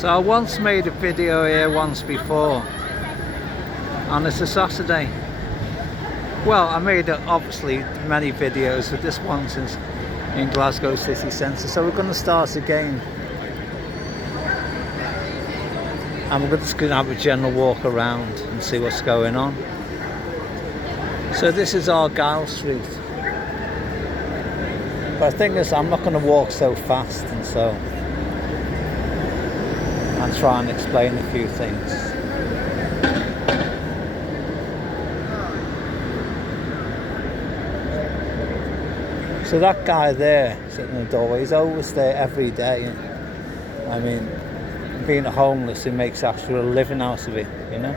So I once made a video here once before, and it's a Saturday. Well, I made obviously many videos, but this one's in Glasgow city centre. So we're going to start again, and we're just going to have a general walk around and see what's going on. So this is Argyle Street, but the thing is, I'm not going to walk so fast, and so I'll try and explain a few things. So that guy there sitting in the doorway, he's always there every day. I mean, being a homeless, he makes actually a living out of it, you know.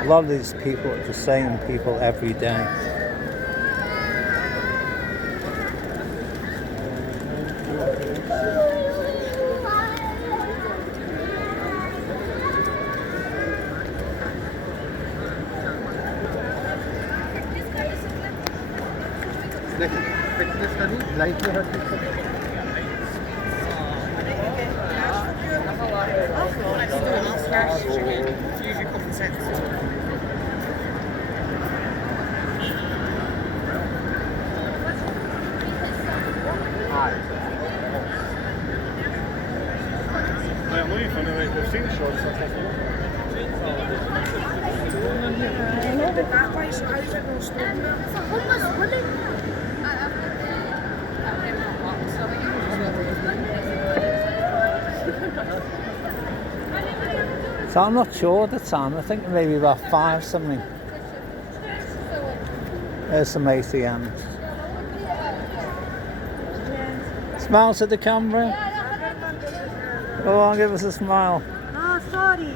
A lot of these people are the same people every day. So I'm not sure the time, I think maybe about 5 something. There's some ATMs. Smile to the camera. Go on, give us a smile. No, sorry.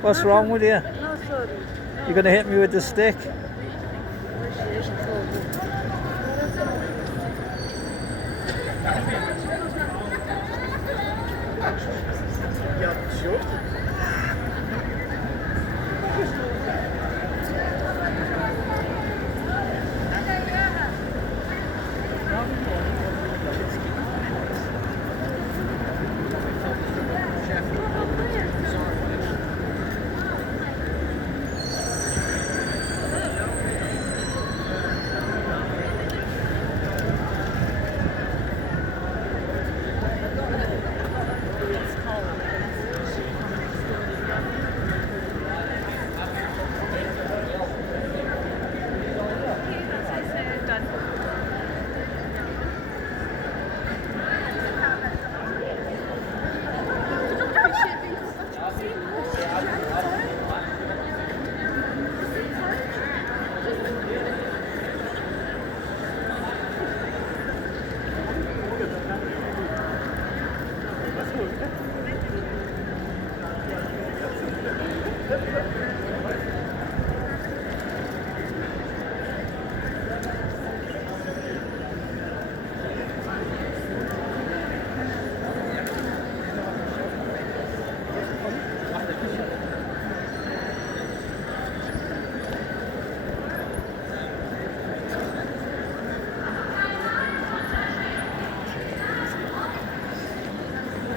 What's wrong with you? No, sorry. You're going to hit me with the stick?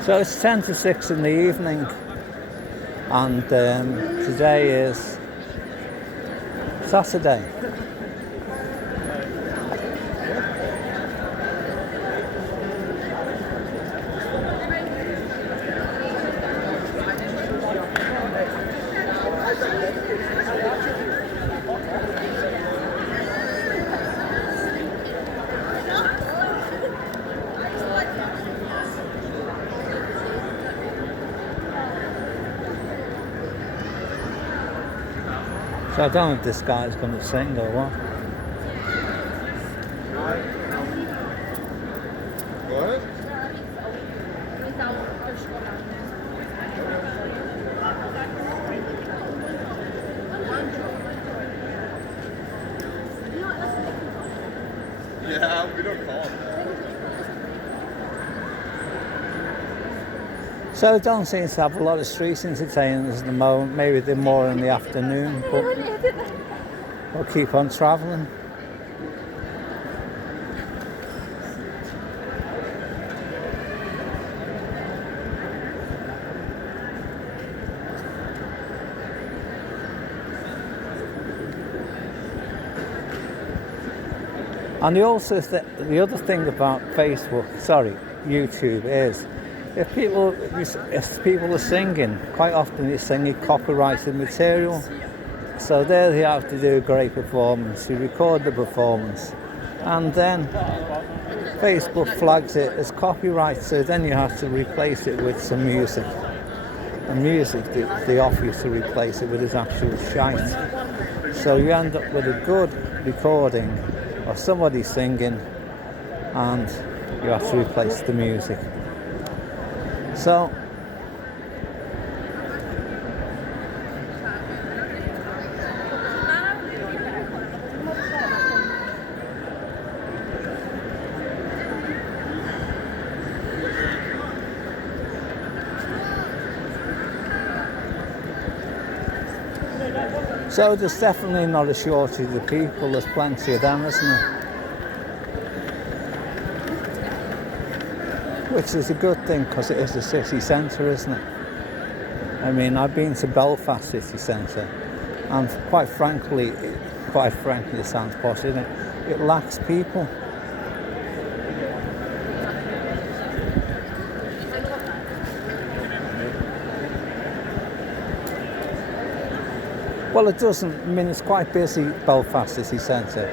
So it's 10 to 6 in the evening, and today is Saturday. So I don't know if this guy's going to sing or what. What? Yeah, we don't call them. So it don't seem to have a lot of street entertainers at the moment. Maybe they're more in the afternoon, but we'll keep on travelling. And the other thing about YouTube is if people are singing, quite often they're singing copyrighted material. So there they have to do a great performance. You record the performance, and then Facebook flags it as copyright. So then you have to replace it with some music. And music they offer you to replace it with is actual shite. So you end up with a good recording of somebody singing, and you have to replace the music. So there's definitely not a shortage of people, there's plenty of them, isn't there? Which is a good thing because it is the city centre, isn't it? I mean, I've been to Belfast city centre, and quite frankly, it sounds posh, isn't it? It lacks people. Well, it doesn't. I mean, it's quite busy, Belfast city centre,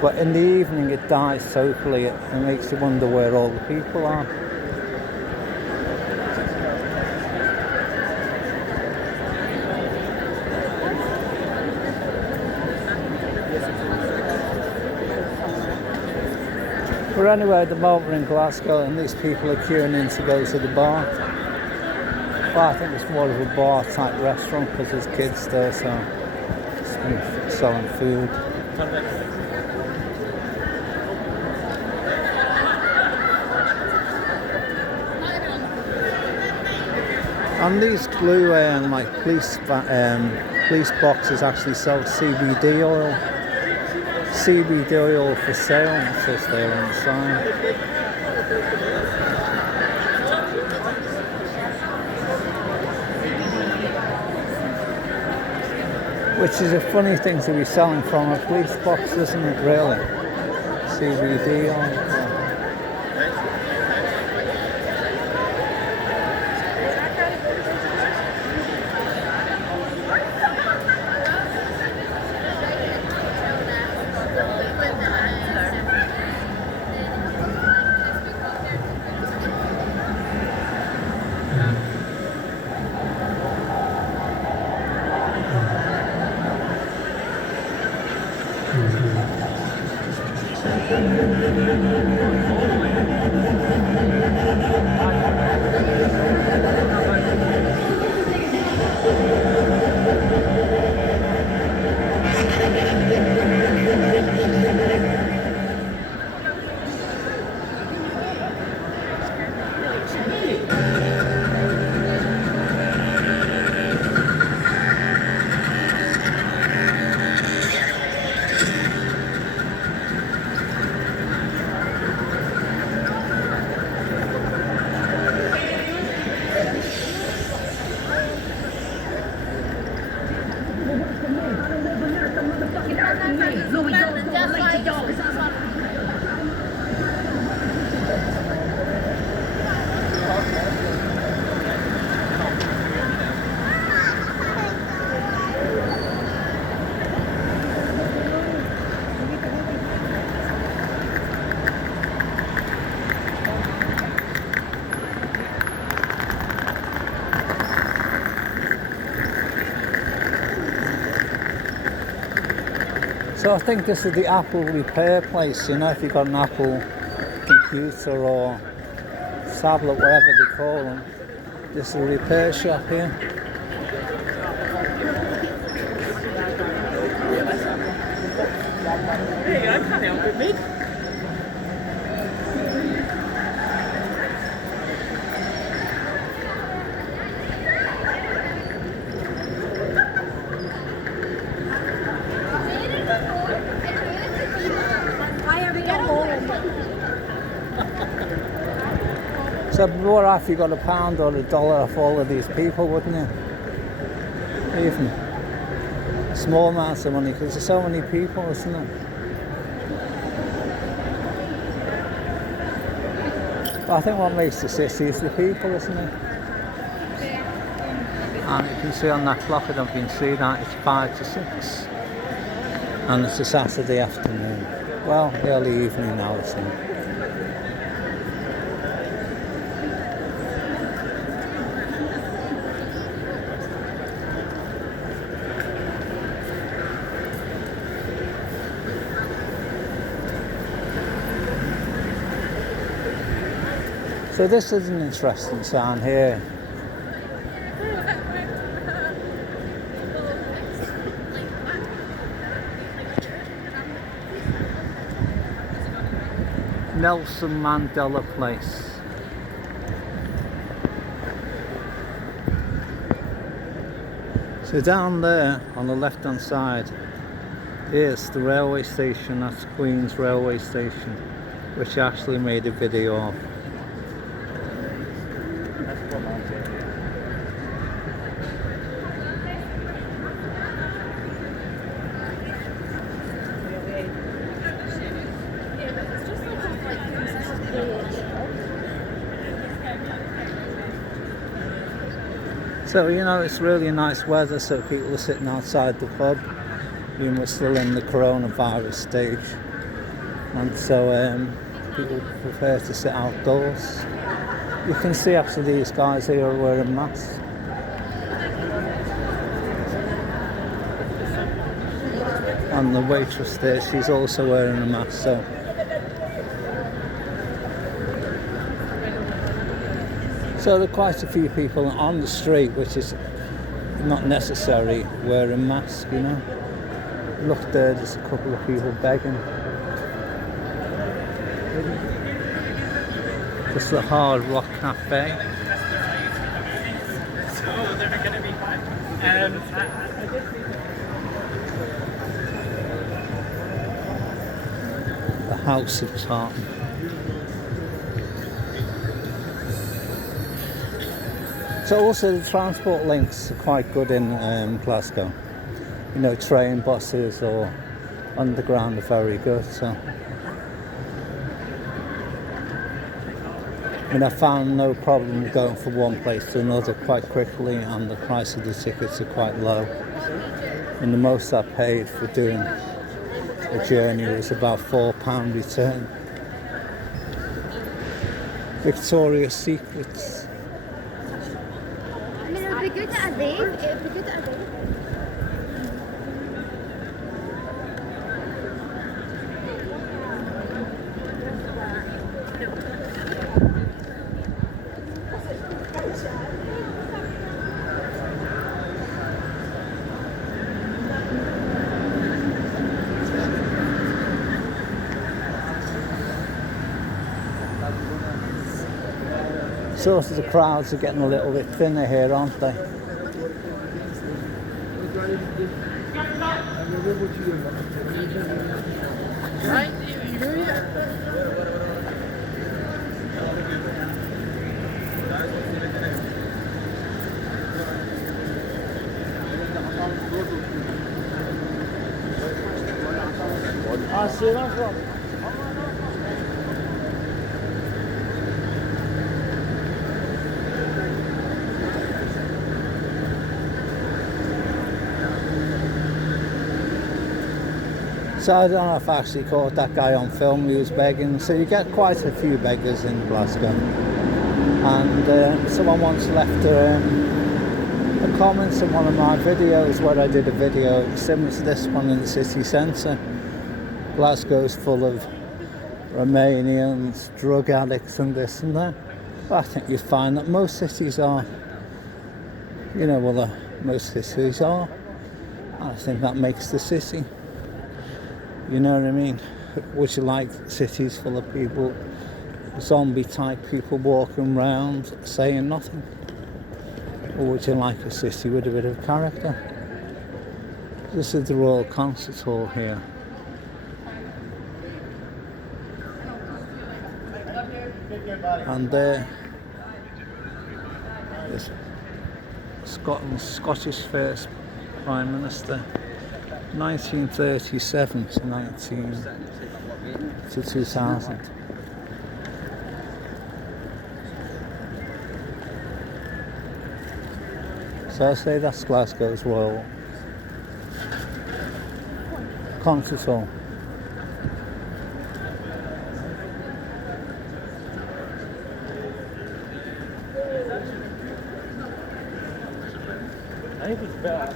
but in the evening it dies totally. It makes you wonder where all the people are. But anyway, at the moment we're in Glasgow, and these people are queuing in to go to the bar. Well, I think it's more of a bar type restaurant because there's kids there, so it's selling food. And these blue police boxes actually sell CBD oil. CBD oil for sale, it says there on the sign. Which is a funny thing to be selling from a police box, isn't it, really? CBD oil. So I think this is the Apple repair place, you know, if you've got an Apple computer or tablet, whatever they call them. This is a repair shop here. Hey, I can't help it, mate. So more off you got £1 or $1 off all of these people, wouldn't you? Even small amounts of money, because there's so many people, isn't there? But I think what makes the city is the people, isn't it? And you can see on that clock, I don't know if you can see that, it's 5 to 6. And it's a Saturday afternoon. Well, early evening now, I think. So this is an interesting sign here. Nelson Mandela Place. So down there on the left hand side is the railway station. That's Queen's Railway Station, which I actually made a video of. So, you know, it's really nice weather, so people are sitting outside the pub. We're still in the coronavirus stage, and so people prefer to sit outdoors. You can see actually these guys here are wearing masks. And the waitress there, she's also wearing a mask, so. So there are quite a few people on the street, which is not necessarily wearing masks, you know. Look there, there's a couple of people begging. It's the Hard Rock Cafe. So they're going to be the House of Tartan. So also the transport links are quite good in Glasgow. You know, train, buses or underground are very good. So, I mean, I found no problem going from one place to another quite quickly, and the price of the tickets are quite low. And the most I paid for doing a journey was about £4 return. Victoria's Secrets. Sort of the crowds are getting a little bit thinner here, aren't they? So I don't know if I actually caught that guy on film, he was begging. So you get quite a few beggars in Glasgow. And someone once left a comment in one of my videos where I did a video similar to this one in the city centre. Glasgow's full of Romanians, drug addicts and this and that. But I think you find that most cities are, you know, well, most cities are. I think that makes the city. You know what I mean? Would you like cities full of people, zombie type people walking around saying nothing? Or would you like a city with a bit of character? This is the Royal Concert Hall here. And there is Scotland's Scottish first Prime Minister. 1937 to 2000. So I'll say that's Glasgow's Royal Concert Hall. I think it's better.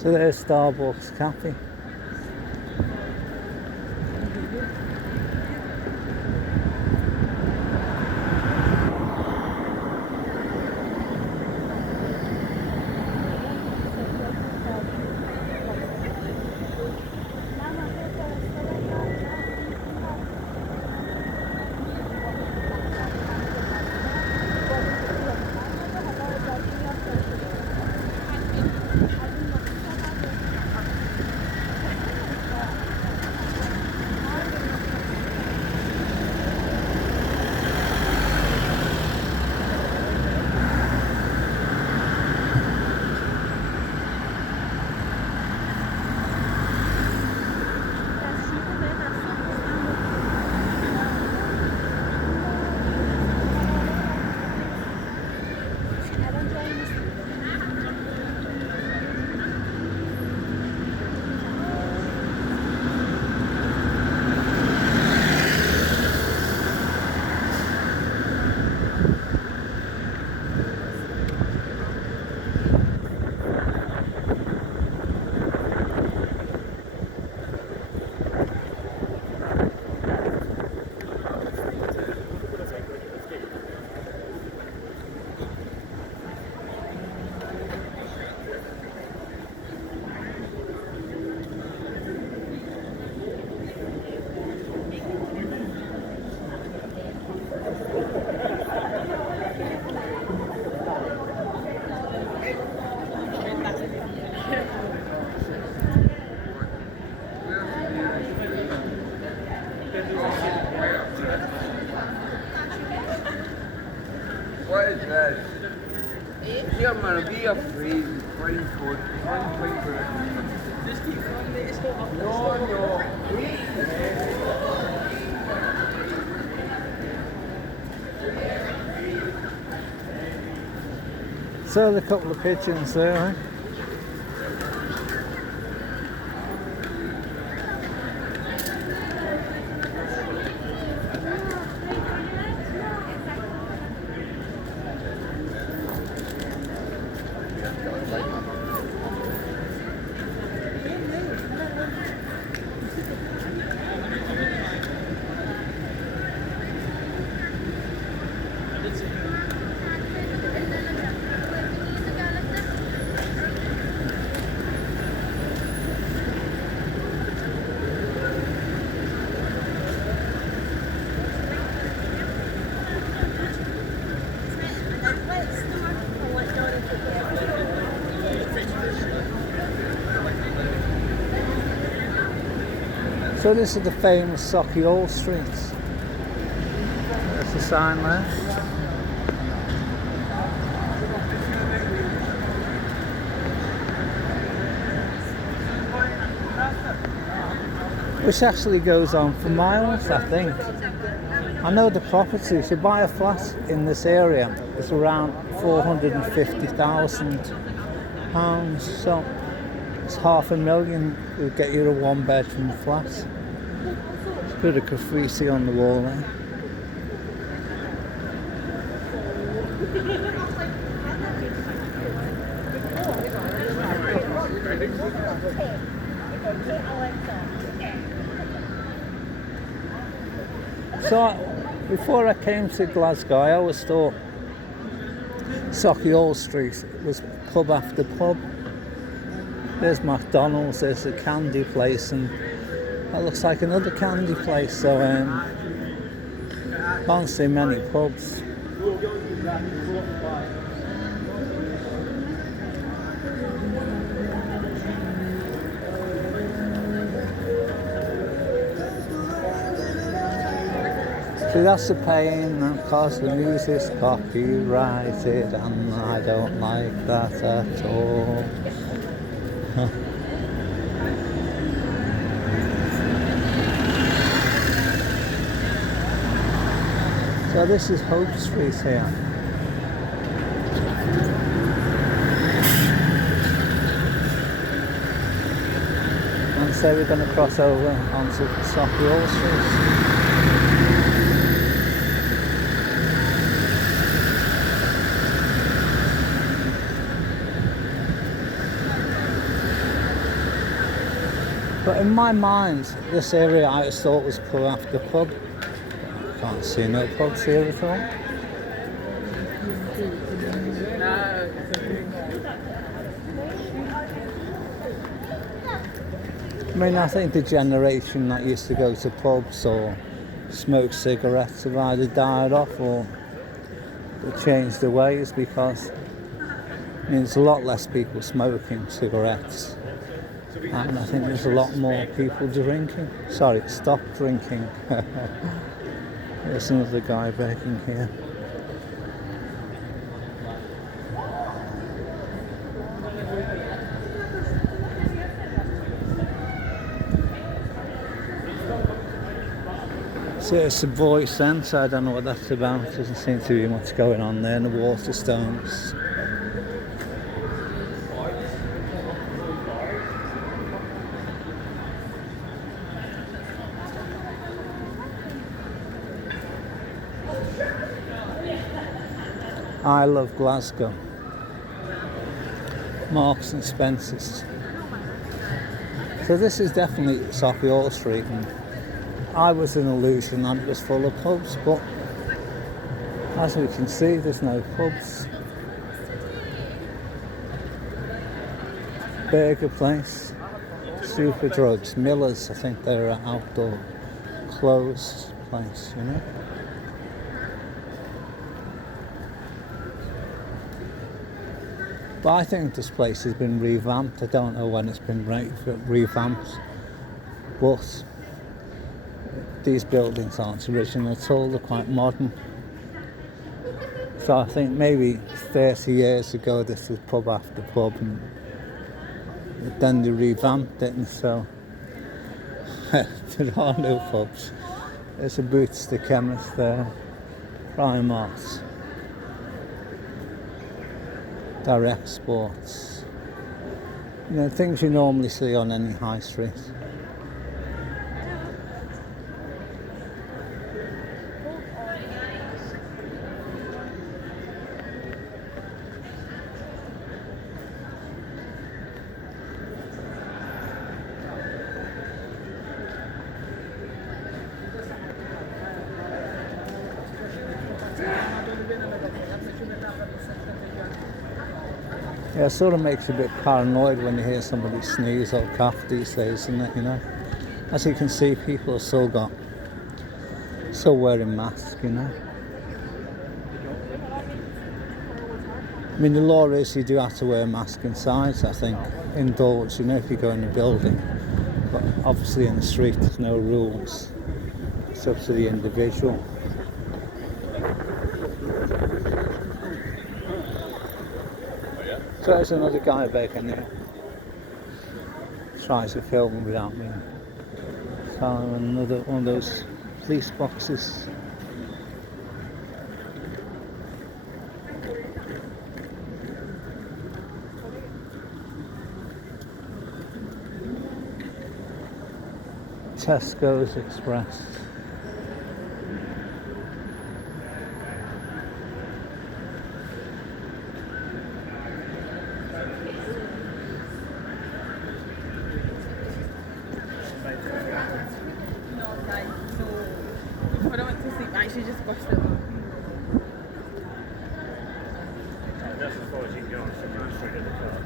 So there's Starbucks Cafe. What is this? Is your man be afraid? Fine food. Fine food. Just keep running it, it's not up. No. So the couple of pigeons there, eh? So this is the famous Sauchiehall Street. There's the sign there. Which actually goes on for miles, I think. I know the property, to buy a flat in this area is around £450,000. So it's $500,000 will get you a one-bedroom flat. It's a bit of graffiti on the wall there. So before I came to Glasgow, I always thought Sauchiehall Street was pub after pub. There's McDonald's, there's a candy place, and that looks like another candy place, so can't see many pubs. See, that's the pain, because the music's copyrighted, and I don't like that at all. So this is Hope Street here. And so we're going to cross over onto Sauchiehall Street. But in my mind, this area I just thought was pub after pub. Can't see no pubs here at all. I mean, I think the generation that used to go to pubs or smoke cigarettes have either died off or they changed their ways, because I mean, there's a lot less people smoking cigarettes. And I think there's a lot more people drinking. Sorry, stop drinking. There's another guy begging here. So it's a voice centre, I don't know what that's about. Doesn't seem to be much going on there. And the Waterstones. I love Glasgow. Marks and Spencer's. So this is definitely Sauchiehall Street, and I was an illusion that it was full of pubs, but as we can see, there's no pubs. Burger place, Super Drugs, Miller's, I think they're an outdoor clothes place, you know. But I think this place has been revamped. I don't know when it's been revamped, but these buildings aren't original at all, they're quite modern. So I think maybe 30 years ago this was pub after pub, and then they revamped it, and so there are no pubs. There's a Boots, the chemist there, Primark, Direct Sports, you know, things you normally see on any high street. Yeah, it sort of makes you a bit paranoid when you hear somebody sneeze or cough these days, isn't it, you know? As you can see, people are still wearing masks, you know? I mean, the law is you do have to wear a mask inside, I think, indoors, you know, if you go in a building. But obviously in the street there's no rules. It's up to the individual. So there's another guy begging here. Tries to film without me. So another one of those police boxes. Tesco's Express. I don't want to sleep, I actually just watched it. That's as far as you can go on straight at the car.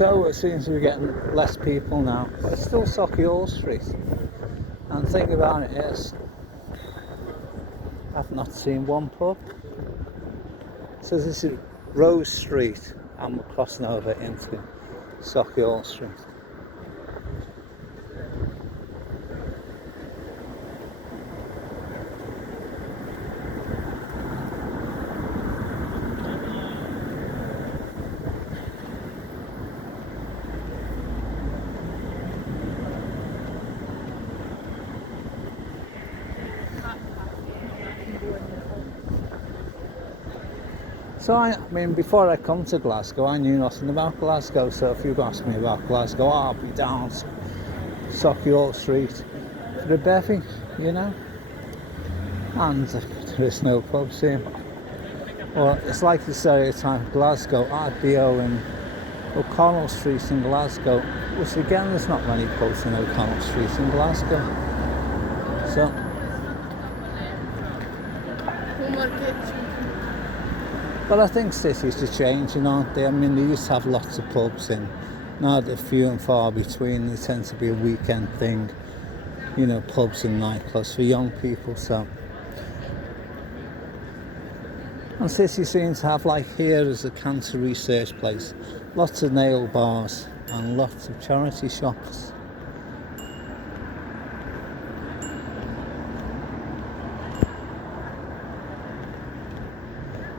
So it seems to be getting less people now. But it's still Sauchiehall Street. And the thing about it is, I've not seen one pub. So this is Rose Street and we're crossing over into Sauchiehall Street. So I mean, before I come to Glasgow, I knew nothing about Glasgow. So if you ask me about Glasgow, I'll be down Sauchiehall Street for a bevy, you know. And there is no pubs here. Well, it's like the stereotype of Glasgow, RDO and O'Connell Street in Glasgow, which again, there's not many pubs in O'Connell Street in Glasgow. So. But I think cities are changing, aren't they? I mean, they used to have lots of pubs in. Now they're few and far between. They tend to be a weekend thing, you know, pubs and nightclubs for young people. So, and cities seem to have, like here is a cancer research place, lots of nail bars and lots of charity shops.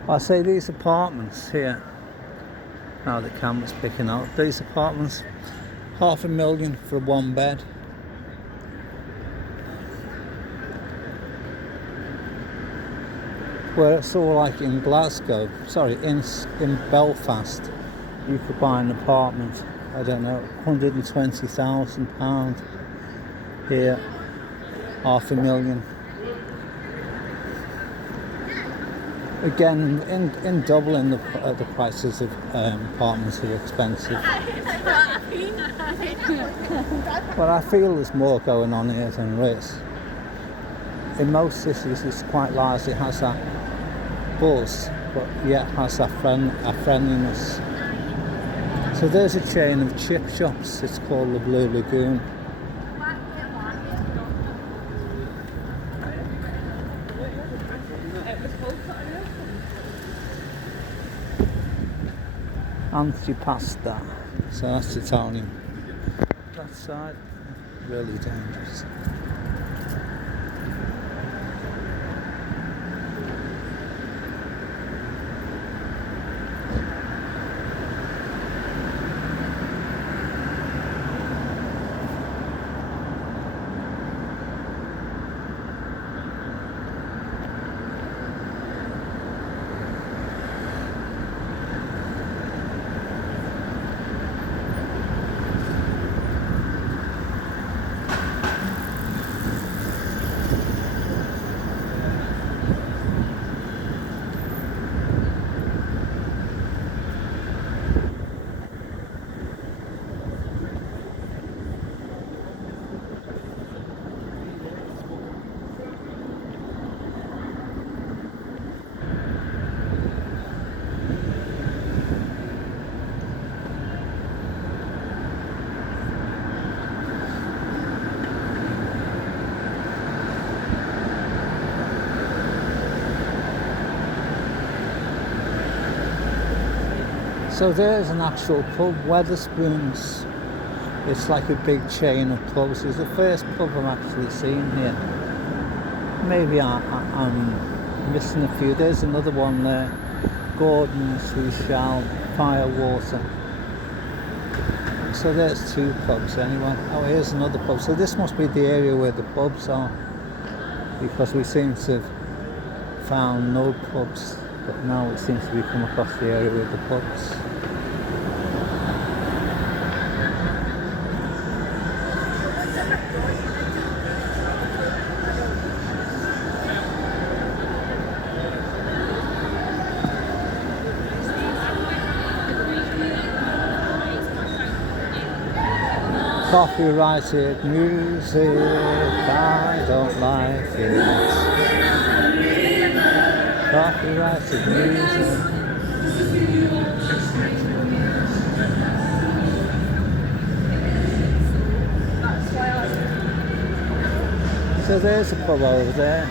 I say these apartments here, now the camera's picking out, these apartments, $500,000 for one bed. Where it's all like in Glasgow, sorry, in Belfast, you could buy an apartment, I don't know, £120,000. Here, $500,000. Again, in Dublin, the prices of apartments are expensive. But I feel there's more going on here than there is. In most cities, it's quite large. It has that buzz, but yet has that friendliness. So there's a chain of chip shops. It's called the Blue Lagoon. Antipasta, so that's Italian. That side, really dangerous. So there's an actual pub, Wetherspoons. It's like a big chain of pubs. It's the first pub I've actually seen here. Maybe I'm missing a few. There's another one there, Gordon's, Who Shall, Firewater. So there's two pubs anyway. Oh, here's another pub. So this must be the area where the pubs are, because we seem to have found no pubs, but now it seems to be come across the area with the pubs. Copyrighted music, I don't like it. Copyrighted music. So there's a pub over there,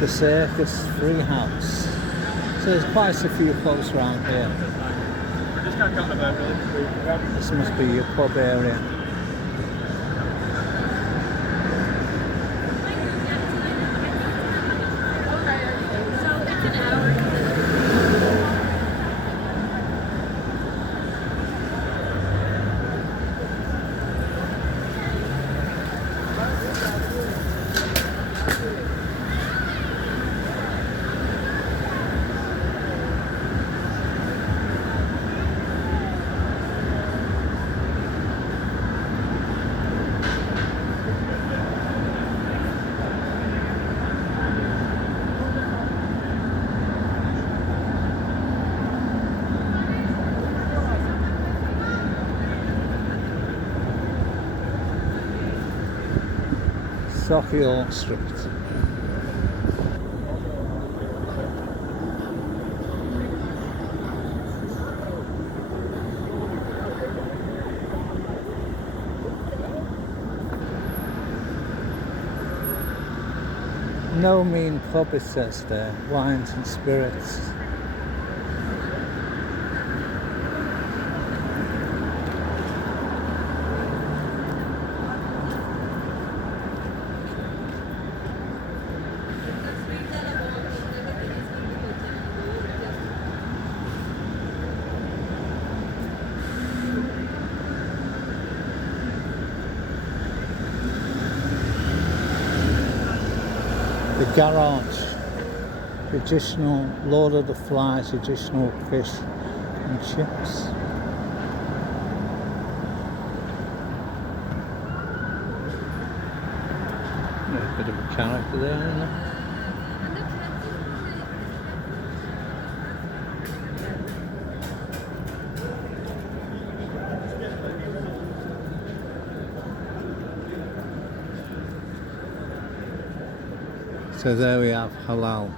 the Circus Free House. So there's quite a few pubs around here. Just can't come about really. This must be your pub area. Sauchiehall Street. No mean pub, it says there. Wines and spirits. The garage, traditional Lord of the Flies, traditional fish and chips. A bit of a character there, isn't it? So there we have halal.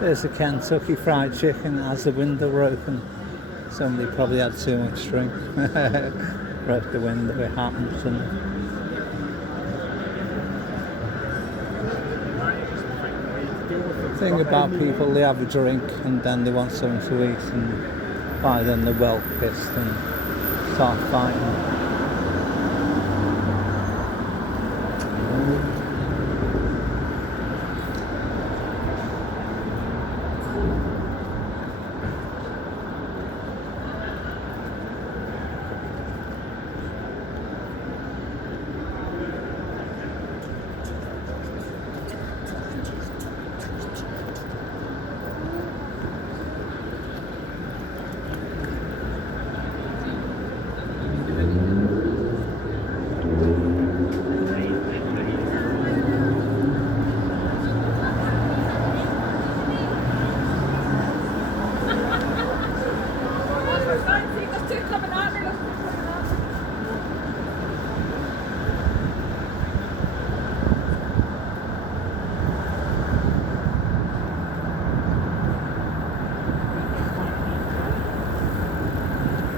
There's a Kentucky Fried Chicken. Has the window broken? Somebody probably had too much drink. Broke the window, it happens. And the thing about people, they have a drink and then they want something to eat, and by then they're well pissed and start fighting.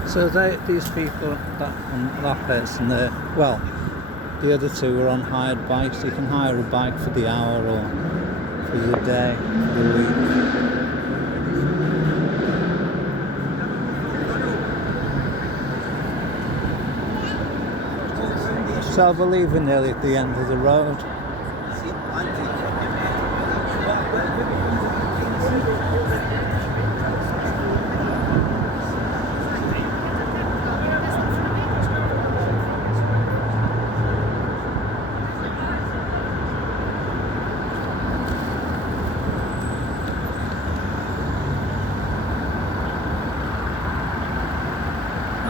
So these people, that person there, well, the other two are on hired bikes. You can hire a bike for the hour or for the day, for the week. So I believe we're nearly at the end of the road.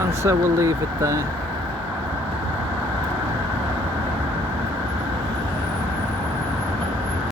And so we'll leave it there.